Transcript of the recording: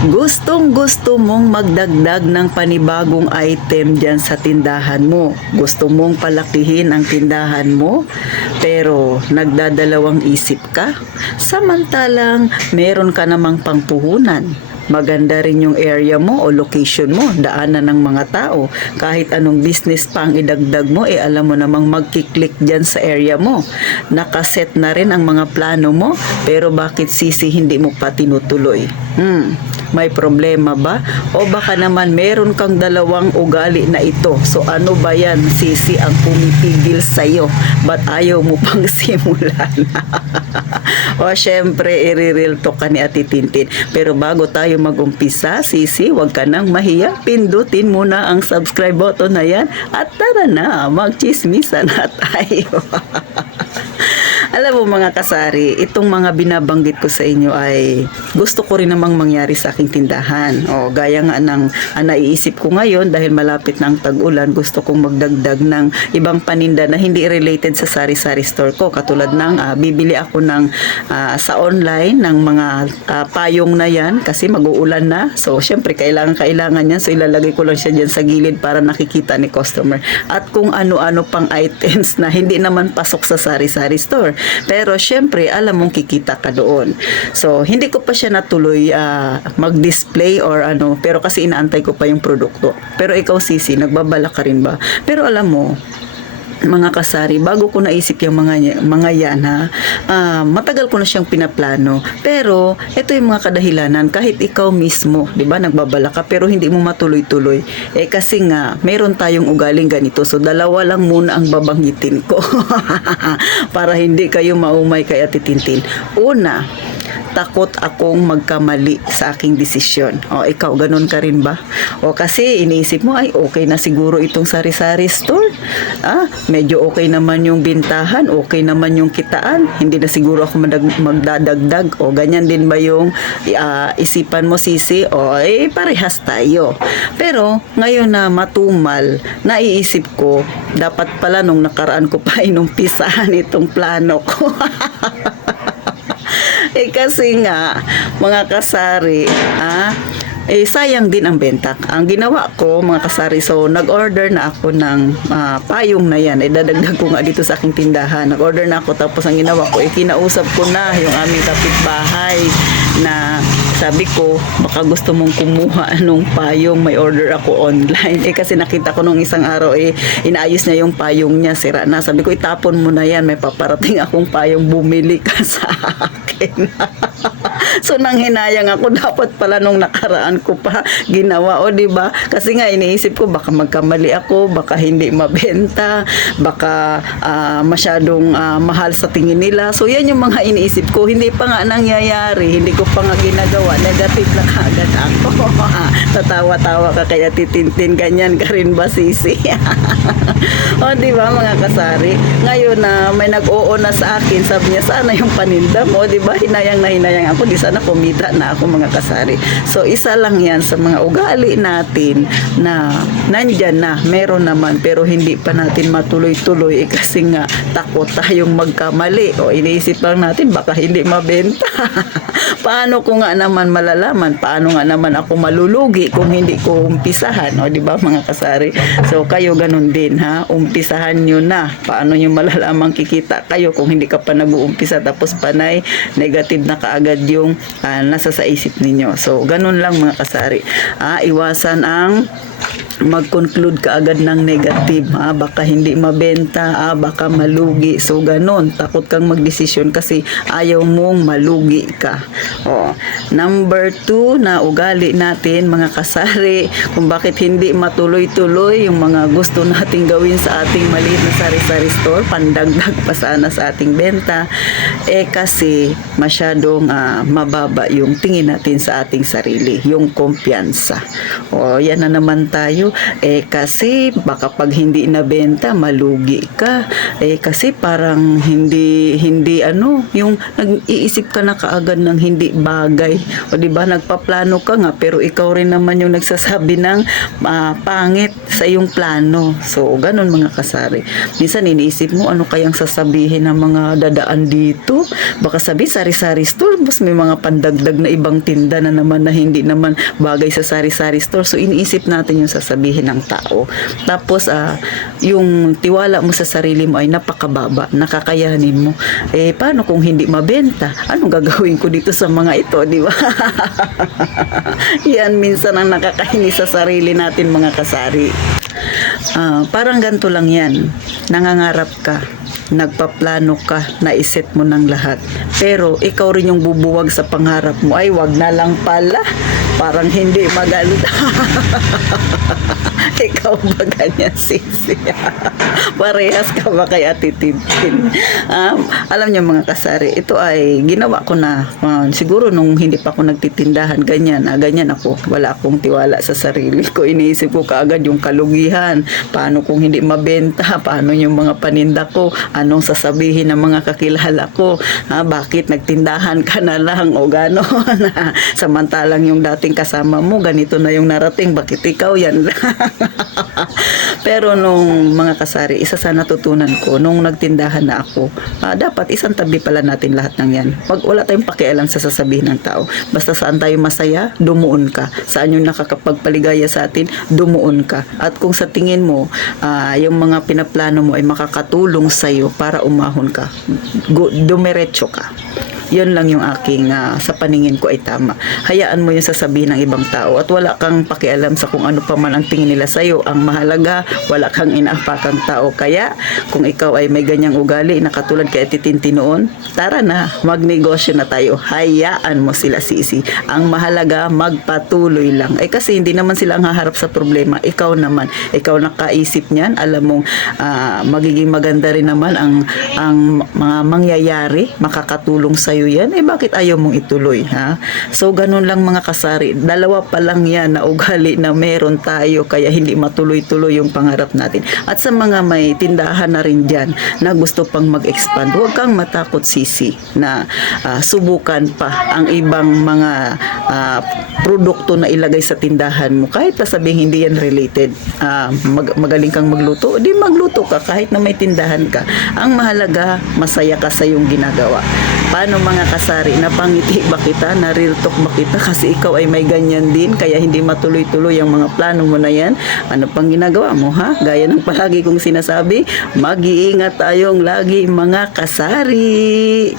Gustong-gusto mong magdagdag ng panibagong item dyan sa tindahan mo. Gusto mong palakihin ang tindahan mo, pero nagdadalawang isip ka. Samantalang meron ka namang pangpuhunan. Maganda rin yung area mo o location mo, daanan ng mga tao. Kahit anong business pa ang idagdag mo, alam mo namang magkiklik dyan sa area mo. Nakaset na rin ang mga plano mo, pero bakit sisi hindi mo pa tinutuloy? May problema ba? O baka naman meron kang dalawang ugali na ito. So ano ba yan, sisi, ang pumipigil sa'yo? Ba't ayaw mo pang simulan? O syempre, i-real talk ka ni Ate Tintin. Pero bago tayo mag-umpisa, sisi, wag ka nang mahiya. Pindutin muna ang subscribe button na yan. At tara na, magchismisan na tayo. Alam mo mga kasari, itong mga binabanggit ko sa inyo ay gusto ko rin namang mangyari sa aking tindahan. O gaya nga ng naiisip ko ngayon dahil malapit na ang tag-ulan, gusto kong magdagdag ng ibang paninda na hindi related sa sari-sari store ko. Katulad ng bibili ako ng sa online ng mga payong na yan kasi mag-uulan na. So syempre kailangan yan. So ilalagay ko lang siya dyan sa gilid para nakikita ni customer. At kung ano-ano pang items na hindi naman pasok sa sari-sari store. Pero syempre, alam mong kikita ka doon. So, hindi ko pa siya natuloy mag-display or ano, pero kasi inaantay ko pa yung produkto. Pero ikaw, sisi, nagbabala ka rin ba? Pero alam mo, mga kasari, bago ko naisip yung mga yan matagal ko na siyang pinaplano, pero ito yung mga kadahilanan. Kahit ikaw mismo, di ba, nagbabala ka pero hindi mo matuloy-tuloy, kasi nga meron tayong ugaling ganito. So dalawa lang muna ang babanggitin ko para hindi kayo maumay kay Ate Tintin. Una, takot akong magkamali sa aking desisyon. O ikaw, ganun ka rin ba? O kasi iniisip mo, ay okay na siguro itong sari-sari store. Medyo okay naman yung bintahan, okay naman yung kitaan, hindi na siguro ako magdadagdag. O ganyan din ba yung isipan mo, sisi? O parehas tayo. Pero ngayon na matumal, naiisip ko, dapat pala nung nakaraan ko pa inumpisahan itong plano ko. Kasi nga, mga kasari, sayang din ang benta. Ang ginawa ko, mga kasari, so nag-order na ako ng payong na yan. Dadagdag ko nga dito sa aking tindahan. Nag-order na ako, tapos ang ginawa ko, kinausap ko na yung aming kapitbahay na sabi ko, baka gusto mong kumuha nung payong, may order ako online. Kasi nakita ko nung isang araw, inaayos niya yung payong niya, sira na. Sabi ko, itapon mo na yan, may paparating akong payong, bumili ka sa akin. So nang hinayang ako, dapat pala nung nakaraan ko pa ginawa, o di ba? Kasi nga iniisip ko baka magkamali ako, baka hindi mabenta, baka masyadong mahal sa tingin nila. So yan yung mga iniisip ko, hindi pa nga nangyayari, hindi ko pa nga ginagawa, negative na kaagad ako. Tatawa-tawa ka kaya titintin, ganyan ka rin ba, sisi? O di ba mga kasari? Ngayon na may nag-oo na sa akin, sabi niya, sana yung paninda mo, di ba? Hinayang na hinayang ako, di sana kumita na ako, mga kasari. So isa lang yan sa mga ugali natin na nandyan na, meron naman, pero hindi pa natin matuloy-tuloy kasi nga takot tayong magkamali. O iniisip lang natin, baka hindi mabenta. Paano ko nga naman malalaman? Paano nga naman ako malulugi kung hindi ko umpisahan? O di ba mga kasari? So kayo ganun din, umpisahan nyo na. Paano nyo malalamang kikita kayo kung hindi ka pa nag-uumpisa, tapos panay negative na kaagad yung nasa sa isip ninyo. So ganun lang mga kasari. Iwasan ang mag-conclude ka agad ng negative, baka hindi mabenta, baka malugi. So ganun, takot kang magdesisyon kasi ayaw mong malugi ka. Number 2 na ugali natin, mga kasari, kung bakit hindi matuloy-tuloy yung mga gusto nating gawin sa ating maliit na sari-sari store, pandagdag pa sana sa ating benta, kasi masyadong mababa yung tingin natin sa ating sarili, yung kumpiyansa. Yan na naman tayo. Kasi baka pag hindi nabenta, malugi ka. Kasi parang hindi yung nag-iisip ka na kaagad ng hindi bagay. O di ba, nagpaplano ka nga pero ikaw rin naman yung nagsasabi ng pangit sa iyong plano. So ganun mga kasari. Minsan iniisip mo, ano kayang sasabihin ng mga dadaan dito? dito? Baka sabi sari-sari store, mas may mga pandagdag na ibang tinda na naman na hindi naman bagay sa sari-sari store. So iniisip natin yung sasabihin ng tao. Tapos yung tiwala mo sa sarili mo ay napakababa, nakakayanin mo. Paano kung hindi mabenta? Anong gagawin ko dito sa mga ito, di ba? Yan minsan ang nakakainis sa sarili natin, mga kasari. Parang ganito lang yan. Nangangarap ka, nagpaplano ka, naiset mo ng lahat. Pero ikaw rin yung bubuwag sa pangarap mo. Ay, wag na lang pala. Parang hindi maganda. Ikaw ba ganyan, Sisi? Parehas ka ba kay Ate Tintin? Alam niyo, mga kasari, ito ay ginawa ko na siguro nung hindi pa ako nagtitindahan, ganyan ako. Wala akong tiwala sa sarili ko. Iniisip ko kaagad yung kalugihan. Paano kung hindi mabenta? Paano yung mga paninda ko? Anong sasabihin ng mga kakilala ko? Bakit nagtindahan ka na lang o gano'n? Samantalang yung dating kasama mo, ganito na yung narating. Bakit ikaw yan? Pero nung mga kasari, isa sa natutunan ko nung nagtindahan na ako, dapat isang tabi pala natin lahat ng yan. Wala tayong pakialam sa sasabihin ng tao. Basta saan tayo masaya, dumuon ka. Saan yung nakakapagpaligaya sa atin, dumuon ka. At kung sa tingin mo, yung mga pinaplano mo ay makakatulong sa'yo para umahon ka, dumiretso ka. Yun lang yung aking sa paningin ko ay tama. Hayaan mo yung sasabihin ng ibang tao at wala kang pakialam sa kung ano pa man ang tingin nila sa'yo. Ang mahalaga, wala kang inaapakang tao. Kaya kung ikaw ay may ganyang ugali na katulad kay Ate Tintin noon, tara na, magnegosyo na tayo. Hayaan mo sila, Sisi. Ang mahalaga, magpatuloy lang. Kasi hindi naman sila ang haharap sa problema. Ikaw naman. Ikaw nakaisip niyan. Alam mong magiging maganda rin naman ang mga mangyayari, makakatulong sa'yo yan, bakit ayaw mong ituloy, ha? So, ganun lang, mga kasari. Dalawa pa lang yan na ugali na meron tayo kaya hindi matuloy-tuloy yung pangarap natin. At sa mga may tindahan na rin dyan na gusto pang mag-expand, huwag kang matakot, Sisi, na subukan pa ang ibang mga produkto na ilagay sa tindahan mo. Kahit na sabihin hindi yan related, magaling kang magluto, di magluto ka kahit na may tindahan ka. Ang mahalaga, masaya ka sa yung ginagawa. Paano, mga kasari, napangiti ba kita, na real talk ba kita kasi ikaw ay may ganyan din kaya hindi matuloy-tuloy ang mga plano mo na yan? Ano pang ginagawa mo, ha? Gaya ng palagi kong sinasabi, mag-iingat tayong lagi, mga kasari.